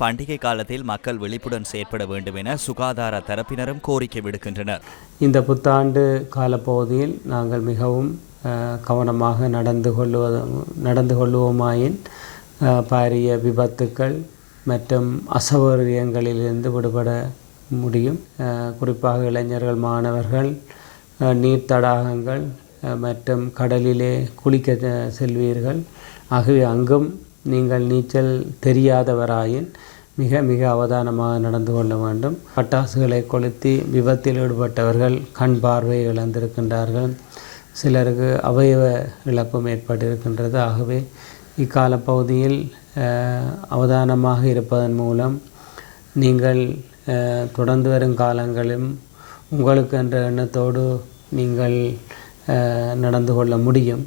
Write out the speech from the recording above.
பண்டிகை காலத்தில் மக்கள் விழிப்புடன் செயற்பட வேண்டும் என சுகாதார தரப்பினரும் கோரிக்கை விடுக்கின்றனர். இந்த புத்தாண்டு காலப்பகுதியில் நாங்கள் மிகவும் கவனமாக நடந்து கொள்வது நடந்து கொள்வோமாயின் பாரிய விபத்துக்கள் மற்றும் அசௌகரியங்களிலிருந்து விடுபட முடியும். குறிப்பாக இளைஞர்கள் மாணவர்கள் நீர் தடாகங்கள் மற்றும் கடலிலே குளிக்க செல்வீர்கள். ஆகவே அங்கும் நீங்கள் நீச்சல் தெரியாதவராயின் மிக மிக அவதானமாக நடந்து கொள்ள வேண்டும். பட்டாசுகளை கொளுத்தி விபத்தில் ஈடுபட்டவர்கள் கண் பார்வை இழந்திருக்கின்றார்கள். சிலருக்கு அவயவ இழப்பும் ஏற்பட்டிருக்கின்றது. ஆகவே இக்கால பகுதியில் அவதானமாக இருப்பதன் மூலம் நீங்கள் தொடர்ந்து வரும் காலங்களிலும் உங்களுக்கு என்ற எண்ணத்தோடு நீங்கள் நடந்து கொள்ள முடியும்.